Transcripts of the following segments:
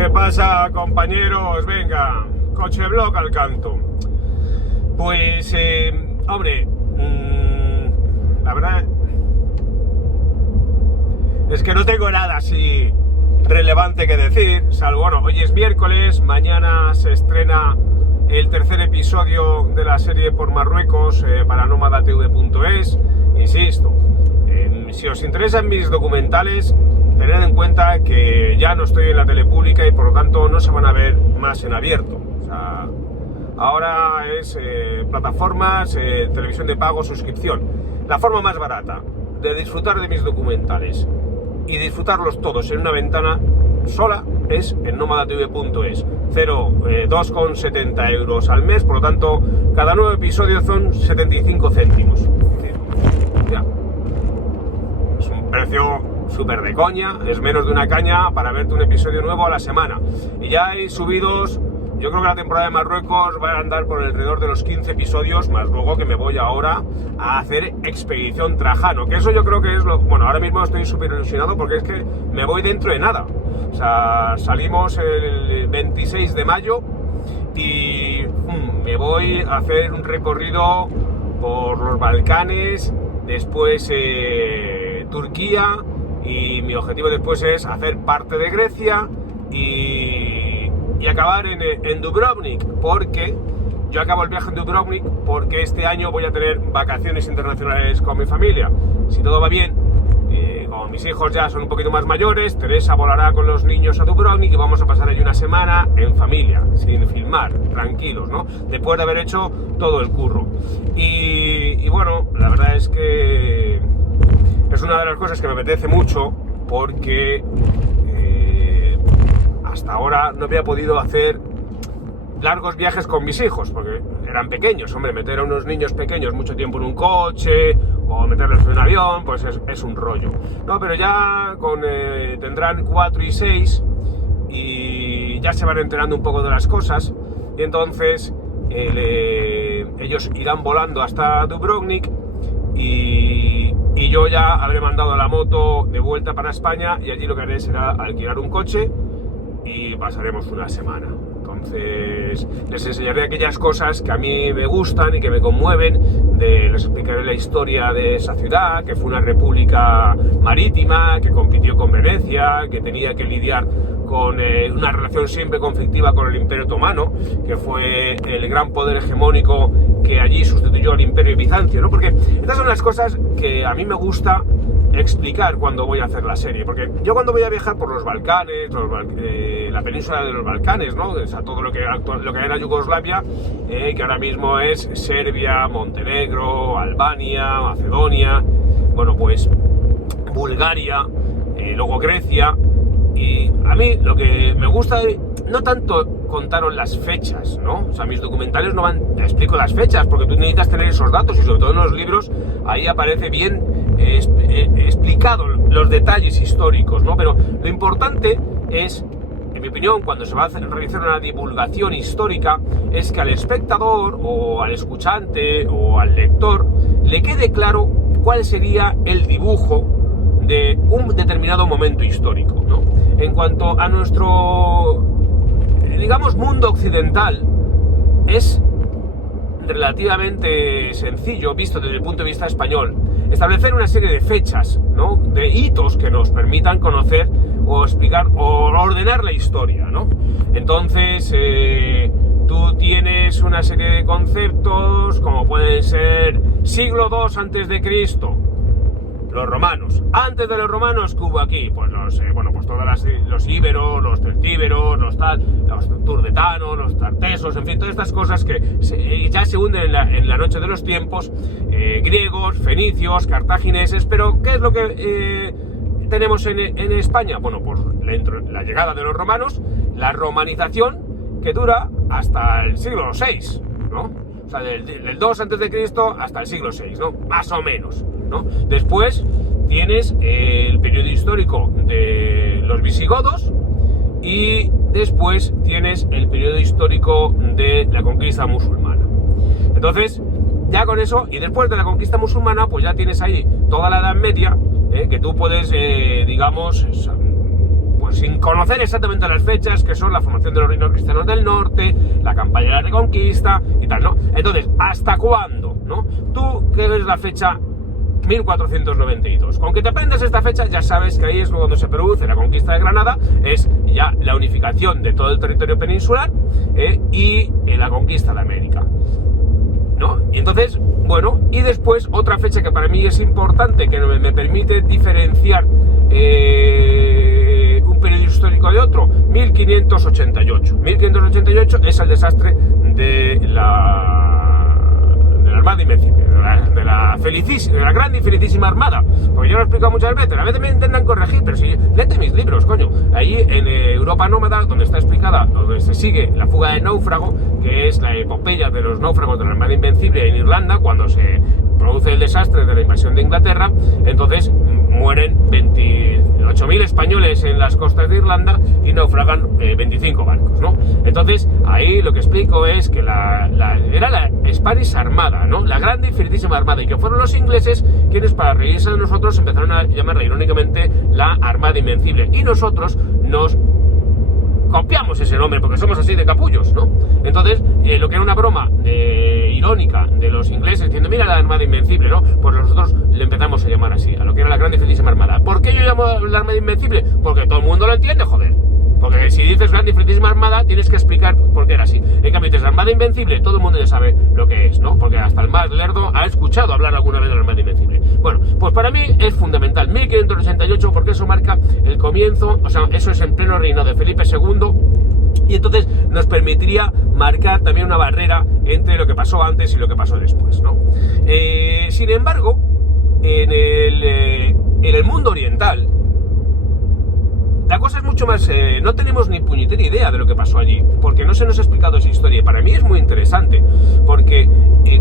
¿Qué pasa, compañeros? Venga, coche blog al canto. Pues, hombre, la verdad es que no tengo nada así relevante que decir, salvo, bueno, hoy es miércoles, mañana se estrena el tercer episodio de la serie por Marruecos para nómadatv.es. Insisto, si os interesan mis documentales, tened en cuenta que ya no estoy en la tele pública y por lo tanto no se van a ver más en abierto. O sea, ahora es plataformas, televisión de pago, suscripción. La forma más barata de disfrutar de mis documentales y disfrutarlos todos en una ventana sola es en nómadatv.es. 2,70 euros al mes, por lo tanto cada nuevo episodio son 75 céntimos. Ya. Es un precio súper de coña, es menos de una caña para verte un episodio nuevo a la semana. Y ya hay subidos, yo creo que la temporada de Marruecos va a andar por alrededor de los 15 episodios, más luego que me voy ahora a hacer Expedición Trajano, que eso yo creo que es lo... Bueno, ahora mismo estoy súper ilusionado porque es que me voy dentro de nada. O sea, salimos el 26 de mayo y me voy a hacer un recorrido por los Balcanes, después Turquía, y mi objetivo después es hacer parte de Grecia y acabar en Dubrovnik, porque yo acabo el viaje en Dubrovnik porque este año voy a tener vacaciones internacionales con mi familia. Si todo va bien, como mis hijos ya son un poquito más mayores, Teresa volará con los niños a Dubrovnik y vamos a pasar allí una semana en familia, sin filmar, tranquilos, ¿no? Después de haber hecho todo el curro. Y bueno, la verdad es que es una de las cosas que me apetece mucho porque hasta ahora no había podido hacer largos viajes con mis hijos porque eran pequeños. Hombre, meter a unos niños pequeños mucho tiempo en un coche o meterlos en un avión, pues es un rollo. No, pero ya tendrán 4 y 6 y ya se van enterando un poco de las cosas y entonces ellos irán volando hasta Dubrovnik y yo ya habré mandado la moto de vuelta para España y allí lo que haré será alquilar un coche y pasaremos una semana. Entonces les enseñaré aquellas cosas que a mí me gustan y que me conmueven, les explicaré la historia de esa ciudad, que fue una república marítima, que compitió con Venecia, que tenía que lidiar con una relación siempre conflictiva con el Imperio Otomano, que fue el gran poder hegemónico que allí sustituyó al Imperio Bizancio, ¿no? Porque estas son las cosas que a mí me gusta explicar cuando voy a hacer la serie, porque yo cuando voy a viajar por los Balcanes, la península de los Balcanes, ¿no? O sea, todo lo que era Yugoslavia, que ahora mismo es Serbia, Montenegro, Albania, Macedonia, bueno, pues Bulgaria, luego Grecia. Y a mí lo que me gusta no tanto contaron las fechas, ¿no? O sea, mis documentales no van, te explico las fechas, porque tú necesitas tener esos datos y sobre todo en los libros ahí aparece bien explicado los detalles históricos, ¿no? Pero lo importante es, en mi opinión, cuando se va a realizar una divulgación histórica, es que al espectador o al escuchante o al lector le quede claro cuál sería el dibujo de un determinado momento histórico, ¿no? En cuanto a nuestro, digamos, mundo occidental, es relativamente sencillo, visto desde el punto de vista español, establecer una serie de fechas, ¿no? De hitos que nos permitan conocer o explicar o ordenar la historia, ¿no? Entonces, tú tienes una serie de conceptos como pueden ser siglo II antes de Cristo, los romanos. Antes de los romanos, ¿qué hubo aquí? Pues los íberos, los celtíberos, los turdetanos, los tartesos, en fin, todas estas cosas que ya se hunden en la noche de los tiempos, griegos, fenicios, cartagineses. Pero ¿qué es lo que tenemos en España? Bueno, pues la llegada de los romanos, la romanización que dura hasta el siglo VI, ¿no? O sea, del 2 antes de Cristo hasta el siglo VI, ¿no? Más o menos, ¿no? Después tienes el periodo histórico de los visigodos y después tienes el periodo histórico de la conquista musulmana. Entonces, ya con eso, y después de la conquista musulmana, pues ya tienes ahí toda la Edad Media, que tú puedes, digamos, pues sin conocer exactamente las fechas, que son la formación de los reinos cristianos del norte, la campaña de la Reconquista y tal, ¿no? Entonces, ¿hasta cuándo, no? Tú, ¿qué ves la fecha 1492? Con que te aprendas esta fecha, ya sabes que ahí es cuando se produce la conquista de Granada, es ya la unificación de todo el territorio peninsular y la conquista de América, ¿no? Y entonces, bueno, y después otra fecha que para mí es importante, que me permite diferenciar un periodo histórico de otro, 1588. 1588 es el desastre de la Armada Invencible, de la gran y felicísima Armada, porque yo lo he explicado muchas veces, a veces me intentan corregir, pero si léete mis libros, coño, ahí en Europa Nómada, donde está explicada, donde se sigue la fuga de náufrago, que es la epopeya de los náufragos de la Armada Invencible en Irlanda, cuando se produce el desastre de la invasión de Inglaterra. Entonces mueren 28.000 españoles en las costas de Irlanda y naufragan 25 barcos, ¿no? Entonces ahí lo que explico es que era la Spanish Armada, ¿no? La grande y felicísima Armada, y que fueron los ingleses quienes, para reírse de nosotros, empezaron a llamarla irónicamente la Armada Invencible, y nosotros nos copiamos ese nombre porque somos así de capullos, ¿no? Entonces, lo que era una broma irónica de los ingleses diciendo, mira la Armada Invencible, ¿no? Pues nosotros le empezamos a llamar así, a lo que era la Grande y Felicísima Armada. ¿Por qué yo llamo la Armada Invencible? Porque todo el mundo lo entiende, joder. Porque si dices Grande y Felicísima Armada, tienes que explicar por qué era así. En cambio, dices Armada Invencible, todo el mundo ya sabe lo que es, ¿no? Porque hasta el más lerdo ha escuchado hablar alguna vez de la Armada Invencible. Bueno, pues para mí es fundamental 1588, porque eso marca el comienzo, o sea, eso es en pleno reinado de Felipe II, y entonces nos permitiría marcar también una barrera entre lo que pasó antes y lo que pasó después, ¿no? Sin embargo, en el mundo oriental, la cosa es mucho más... no tenemos ni puñetera idea de lo que pasó allí, porque no se nos ha explicado esa historia. Y para mí es muy interesante, porque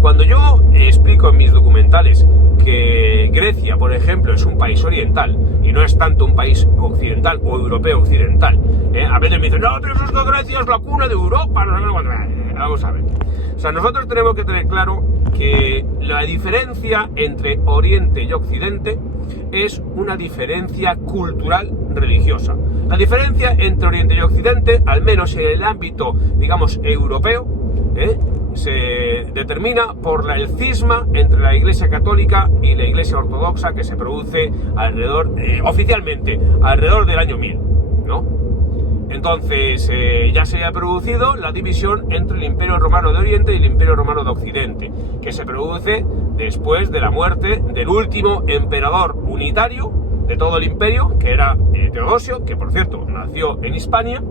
cuando yo explico en mis documentales que Grecia, por ejemplo, es un país oriental y no es tanto un país occidental o europeo occidental, a veces me dicen, no, pero eso es que Grecia es la cuna de Europa. Vamos a ver. O sea, nosotros tenemos que tener claro que la diferencia entre Oriente y Occidente es una diferencia cultural religiosa. La diferencia entre Oriente y Occidente, al menos en el ámbito, digamos, europeo, se determina por el cisma entre la Iglesia Católica y la Iglesia Ortodoxa, que se produce alrededor, oficialmente, alrededor del año 1000, ¿no? Entonces ya se ha producido la división entre el Imperio Romano de Oriente y el Imperio Romano de Occidente, que se produce después de la muerte del último emperador unitario de todo el imperio, que era Teodosio, que por cierto nació en Hispania.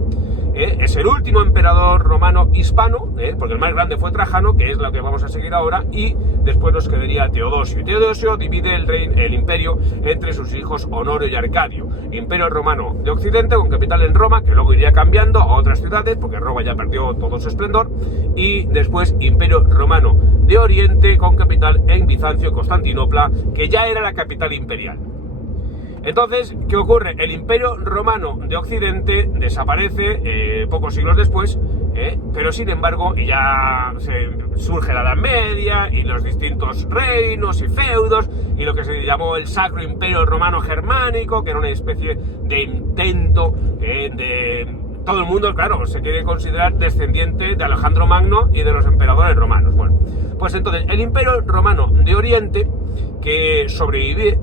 Es el último emperador romano hispano, porque el más grande fue Trajano, que es lo que vamos a seguir ahora, y después nos quedaría Teodosio. Y Teodosio divide el imperio entre sus hijos Honorio y Arcadio. Imperio romano de Occidente, con capital en Roma, que luego iría cambiando a otras ciudades, porque Roma ya perdió todo su esplendor, y después Imperio romano de Oriente, con capital en Bizancio, Constantinopla, que ya era la capital imperial. Entonces, ¿qué ocurre? El Imperio Romano de Occidente desaparece pocos siglos después, pero sin embargo ya surge la Edad Media y los distintos reinos y feudos y lo que se llamó el Sacro Imperio Romano Germánico, que era una especie de intento de... Todo el mundo, claro, se quiere considerar descendiente de Alejandro Magno y de los emperadores romanos. Bueno, pues entonces el Imperio Romano de Oriente, que sobrevive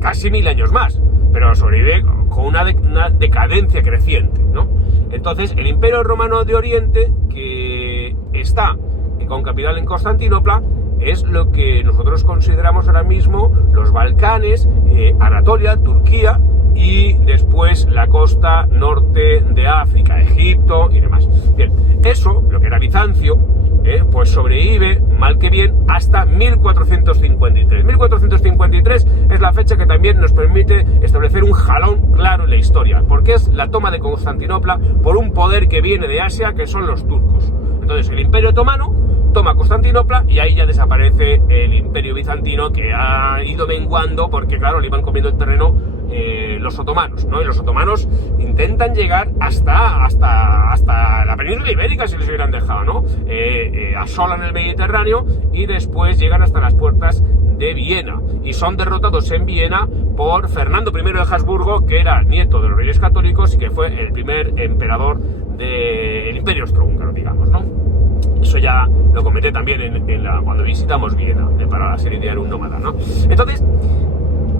casi 1000 años más, pero sobrevive con una decadencia creciente, ¿no? Entonces, el Imperio Romano de Oriente, que está con capital en Constantinopla, es lo que nosotros consideramos ahora mismo los Balcanes, Anatolia, Turquía y después la costa norte de África, Egipto y demás. Bien, eso, lo que era Bizancio, pues sobrevive, mal que bien, hasta 1453. 1453 es la fecha que también nos permite establecer un jalón claro en la historia, porque es la toma de Constantinopla por un poder que viene de Asia, que son los turcos. Entonces el Imperio Otomano toma Constantinopla y ahí ya desaparece el Imperio Bizantino, que ha ido menguando porque, claro, le iban comiendo el terreno los otomanos, ¿no? Y los otomanos intentan llegar hasta la península ibérica, si les hubieran dejado, ¿no? Asolan el Mediterráneo y después llegan hasta las puertas de Viena, y son derrotados en Viena por Fernando I de Habsburgo, que era nieto de los reyes católicos y que fue el primer emperador del Imperio Austrohúngaro, digamos, ¿no? Eso ya lo comenté también cuando visitamos Viena, para la serie de Un Nómada, ¿no? Entonces,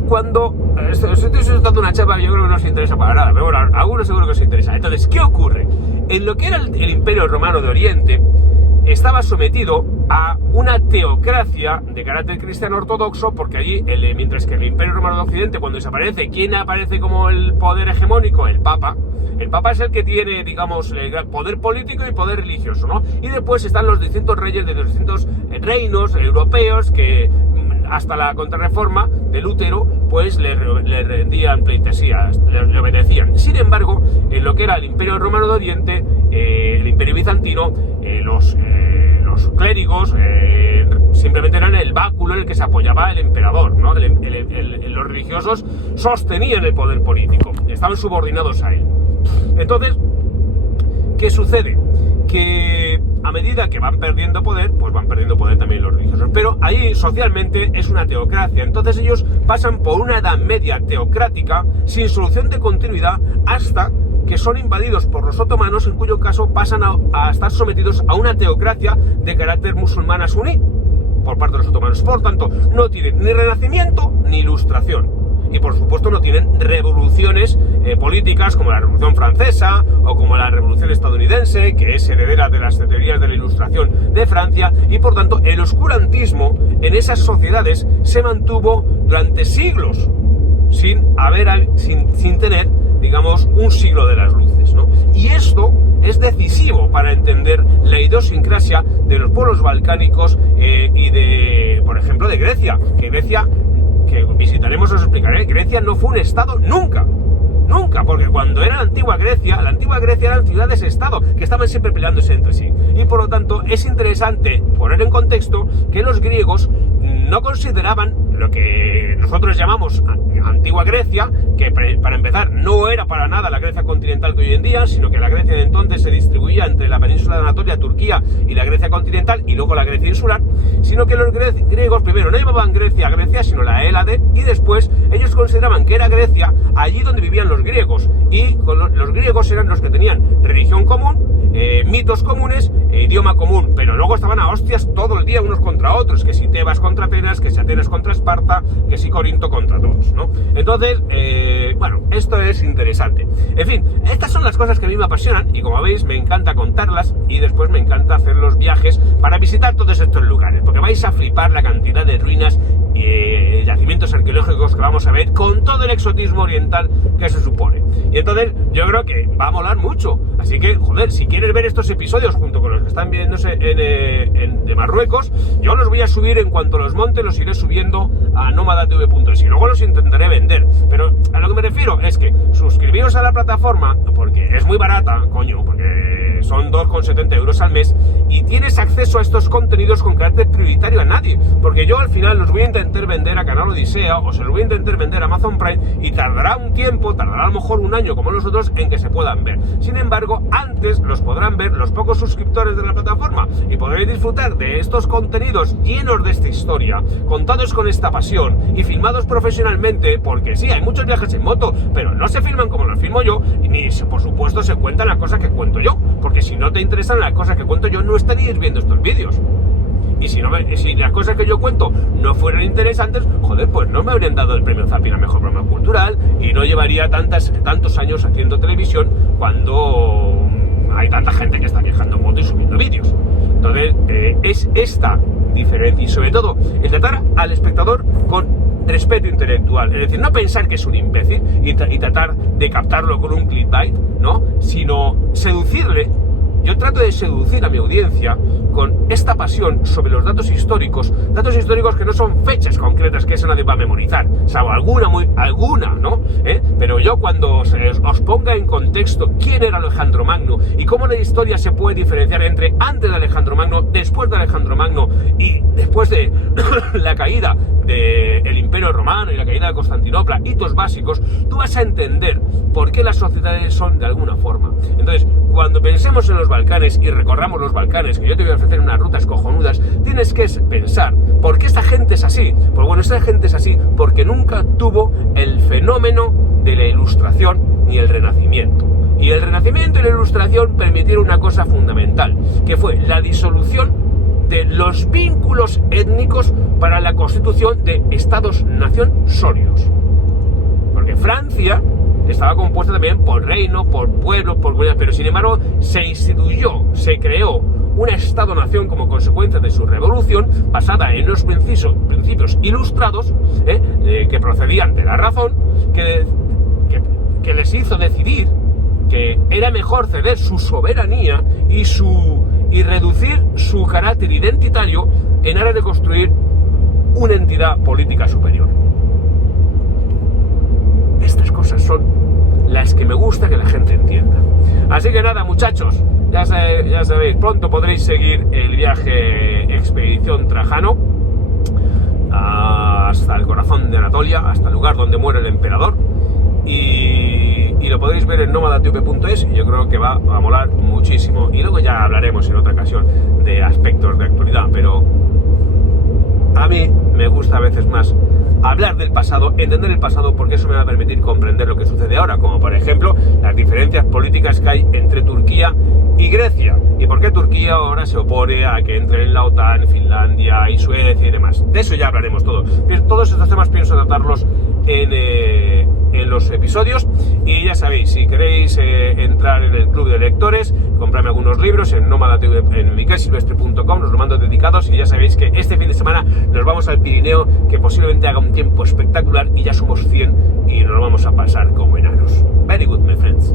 cuando estoy dando una chapa, yo creo que no os interesa para nada, pero bueno, a algunos seguro que os interesa. Entonces, ¿qué ocurre? En lo que era el Imperio Romano de Oriente, estaba sometido a una teocracia de carácter cristiano ortodoxo, porque allí, mientras que el Imperio Romano de Occidente, cuando desaparece, ¿quién aparece como el poder hegemónico? El Papa. El Papa es el que tiene, digamos, poder político y poder religioso, ¿no? Y después están los distintos reyes de los distintos reinos europeos que, hasta la Contrarreforma de Lutero, pues le rendían pleitesías, le obedecían. Sin embargo, en lo que era el Imperio Romano de Oriente, el Imperio Bizantino, los clérigos simplemente eran el báculo en el que se apoyaba el emperador, ¿no? Los religiosos sostenían el poder político, estaban subordinados a él. Entonces, ¿qué sucede? Que a medida que van perdiendo poder, pues van perdiendo poder también los religiosos. Pero ahí socialmente es una teocracia. Entonces ellos pasan por una edad media teocrática sin solución de continuidad hasta que son invadidos por los otomanos, en cuyo caso pasan a estar sometidos a una teocracia de carácter musulmana suní por parte de los otomanos. Por tanto, no tienen ni renacimiento ni ilustración. Y por supuesto no tienen revoluciones políticas como la Revolución Francesa o como la Revolución Estadounidense, que es heredera de las teorías de la Ilustración de Francia, y por tanto el oscurantismo en esas sociedades se mantuvo durante siglos sin tener, digamos, un siglo de las luces, ¿no? Y esto es decisivo para entender la idiosincrasia de los pueblos balcánicos y de, por ejemplo, de Grecia, que visitaremos, os explicaré. Grecia no fue un estado nunca, porque cuando era la antigua Grecia eran ciudades-estado que estaban siempre peleándose entre sí, y por lo tanto es interesante poner en contexto que los griegos no consideraban lo que nosotros llamamos antigua Grecia, que para empezar no era para nada la Grecia continental que hoy en día, sino que la Grecia de entonces se distribuía entre la península de Anatolia, Turquía y la Grecia continental, y luego la Grecia insular, sino que los griegos primero no llamaban Grecia, sino la Hélade, y después ellos consideraban que era Grecia allí donde vivían los griegos, y los griegos eran los que tenían religión común, mitos comunes e idioma común, pero luego estaban a hostias todo el día unos contra otros, que si Tebas contra Atenas, que si Atenas contra Esparta, que si Corinto contra todos, ¿no? Entonces, bueno, esto es interesante. En fin, estas son las cosas que a mí me apasionan, y como veis me encanta contarlas, y después me encanta hacer los viajes para visitar todos estos lugares, porque vais a flipar la cantidad de ruinas y yacimientos arqueológicos que vamos a ver, con todo el exotismo oriental que se supone. Y entonces yo creo que va a molar mucho. Así que, joder, si quieres ver estos episodios junto con los que están viéndose de Marruecos, yo los voy a subir en cuanto los monte, los iré subiendo a nomadatv.es y luego los intentaré vender. Pero a lo que me refiero es que suscribiros a la plataforma, porque es muy barata, coño, porque son 2,70 euros al mes, y tienes acceso a estos contenidos con carácter prioritario a nadie, porque yo al final los voy a intentar vender a Canal Odisea, o se los voy a intentar vender a Amazon Prime, y tardará un tiempo, tardará a lo mejor un año como nosotros en que se puedan ver. Sin embargo, antes los podrán ver los pocos suscriptores de la plataforma, y podréis disfrutar de estos contenidos llenos de esta historia, contados con esta pasión y filmados profesionalmente, porque sí, hay muchos viajes en moto, pero no se filman como los filmo yo, ni por supuesto se cuentan las cosas que cuento yo, porque si no te interesan las cosas que cuento yo, no estaríais viendo estos vídeos. Y si las cosas que yo cuento no fueran interesantes, joder, pues no me habrían dado el premio Zapping a Mejor Programa Cultural, y no llevaría tantos años haciendo televisión cuando hay tanta gente que está viajando en moto y subiendo vídeos. Entonces, es esta diferencia, y sobre todo el tratar al espectador con respeto intelectual, es decir, no pensar que es un imbécil y tratar de captarlo con un clickbait, ¿no? Sino seducirle. Yo trato de seducir a mi audiencia con esta pasión sobre los datos históricos que no son fechas concretas que eso nadie va a memorizar, salvo alguna, ¿no? Pero yo cuando os ponga en contexto quién era Alejandro Magno y cómo la historia se puede diferenciar entre antes de Alejandro Magno, después de Alejandro Magno y después de la caída del Imperio Romano y la caída de Constantinopla, hitos básicos, tú vas a entender por qué las sociedades son de alguna forma. Entonces, cuando pensemos en los Balcanes y recorramos los Balcanes, que yo te voy a ofrecer unas rutas cojonudas, tienes que pensar, ¿por qué esta gente es así? Pues bueno, esta gente es así porque nunca tuvo el fenómeno de la Ilustración ni el Renacimiento. Y el Renacimiento y la Ilustración permitieron una cosa fundamental, que fue la disolución de los vínculos étnicos para la constitución de estados-nación sólidos. Porque Francia estaba compuesta también por reino, por pueblos, por comunidades, pero sin embargo se instituyó, se creó un estado-nación como consecuencia de su revolución, basada en unos principios ilustrados, que procedían de la razón, que les hizo decidir que era mejor ceder su soberanía y reducir su carácter identitario en aras de construir una entidad política superior. Estas cosas son las que me gusta que la gente entienda. Así que nada, muchachos, ya sabéis, pronto podréis seguir el viaje Expedición Trajano hasta el corazón de Anatolia, hasta el lugar donde muere el emperador, y lo podréis ver en nomadatv.es. Yo creo que va a molar muchísimo, y luego ya hablaremos en otra ocasión de aspectos de actualidad, pero a mí me gusta a veces más hablar del pasado, entender el pasado, porque eso me va a permitir comprender lo que sucede ahora, como por ejemplo las diferencias políticas que hay entre Turquía y Grecia, y por qué Turquía ahora se opone a que entre en la OTAN, Finlandia y Suecia y demás. De eso ya hablaremos todo. Todos estos temas pienso tratarlos en los episodios, y ya sabéis, si queréis entrar en el club de lectores, comprarme algunos libros en miquelsilvestre.com, los lo mando dedicados, y ya sabéis que este fin de semana nos vamos al Pirineo, que posiblemente haga un tiempo espectacular, y ya somos 100 y nos lo vamos a pasar como enanos. Very good, my friends.